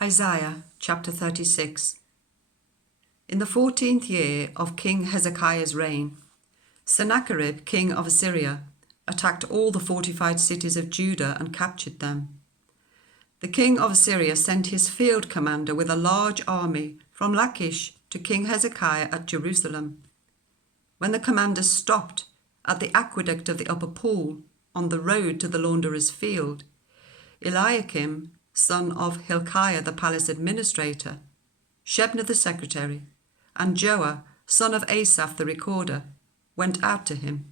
Isaiah chapter 36. In the 14th year of King Hezekiah's reign, Sennacherib, king of Assyria, attacked all the fortified cities of Judah and captured them. The king of Assyria sent his field commander with a large army from Lachish to King Hezekiah at Jerusalem. When the commander stopped at the aqueduct of the upper pool on the road to the launderer's field, Eliakim, son of Hilkiah the palace administrator, Shebna the secretary, and Joah, son of Asaph the recorder, went out to him.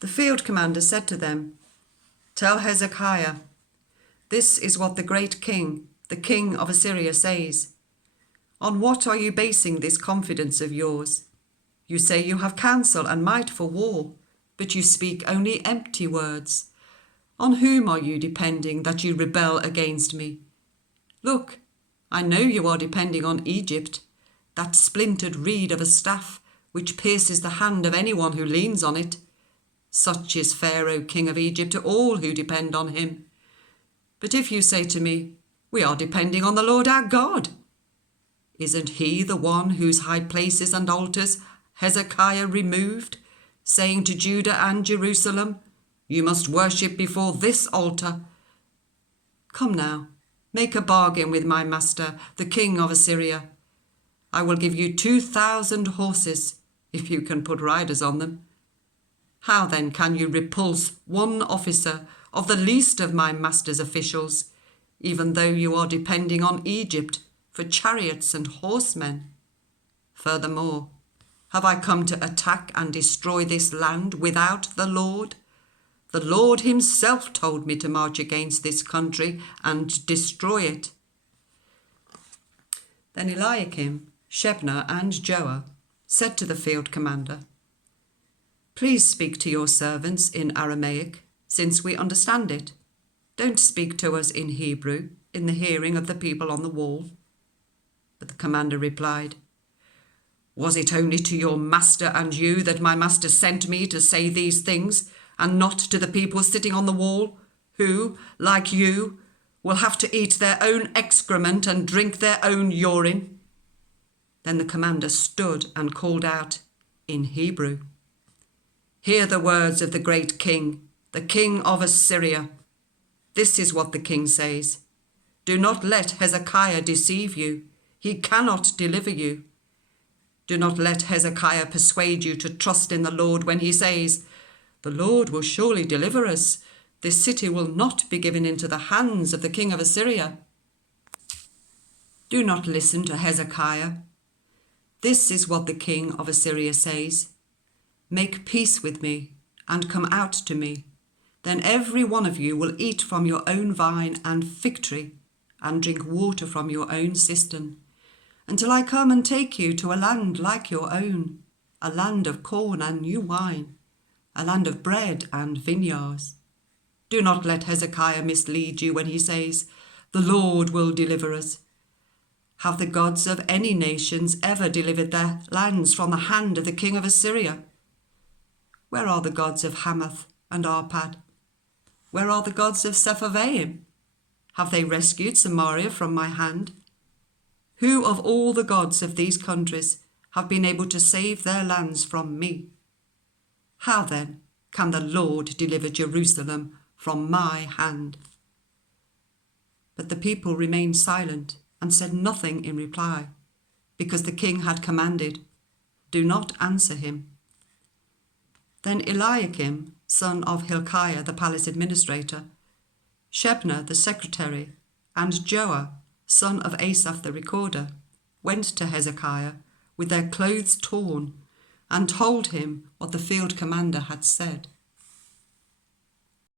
The field commander said to them, "Tell Hezekiah, this is what the great king, the king of Assyria, says. On what are you basing this confidence of yours? You say you have counsel and might for war, but you speak only empty words. On whom are you depending that you rebel against me? Look, I know you are depending on Egypt, that splintered reed of a staff which pierces the hand of anyone who leans on it. Such is Pharaoh, king of Egypt, to all who depend on him. But if you say to me, we are depending on the Lord our God, isn't he the one whose high places and altars Hezekiah removed, saying to Judah and Jerusalem, you must worship before this altar? Come now, make a bargain with my master, the king of Assyria. I will give you 2,000 horses, if you can put riders on them. How then can you repulse one officer of the least of my master's officials, even though you are depending on Egypt for chariots and horsemen? Furthermore, have I come to attack and destroy this land without the Lord? The Lord himself told me to march against this country and destroy it." Then Eliakim, Shebna, and Joah said to the field commander, "Please speak to your servants in Aramaic, since we understand it. Don't speak to us in Hebrew, in the hearing of the people on the wall." But the commander replied, "Was it only to your master and you that my master sent me to say these things, and not to the people sitting on the wall, who, like you, will have to eat their own excrement and drink their own urine?" Then the commander stood and called out in Hebrew, "Hear the words of the great king, the king of Assyria. This is what the king says. Do not let Hezekiah deceive you. He cannot deliver you. Do not let Hezekiah persuade you to trust in the Lord when he says, the Lord will surely deliver us. This city will not be given into the hands of the king of Assyria. Do not listen to Hezekiah. This is what the king of Assyria says. Make peace with me and come out to me. Then every one of you will eat from your own vine and fig tree and drink water from your own cistern, until I come and take you to a land like your own, a land of corn and new wine, a land of bread and vineyards. Do not let Hezekiah mislead you when he says, the Lord will deliver us. Have the gods of any nations ever delivered their lands from the hand of the king of Assyria? Where are the gods of Hamath and Arpad? Where are the gods of Sepharvaim? Have they rescued Samaria from my hand? Who of all the gods of these countries have been able to save their lands from me? How then can the Lord deliver Jerusalem from my hand?" But the people remained silent and said nothing in reply, because the king had commanded, "Do not answer him." Then Eliakim, son of Hilkiah the palace administrator, Shebna the secretary, and Joah, son of Asaph the recorder, went to Hezekiah with their clothes torn and told him what the field commander had said.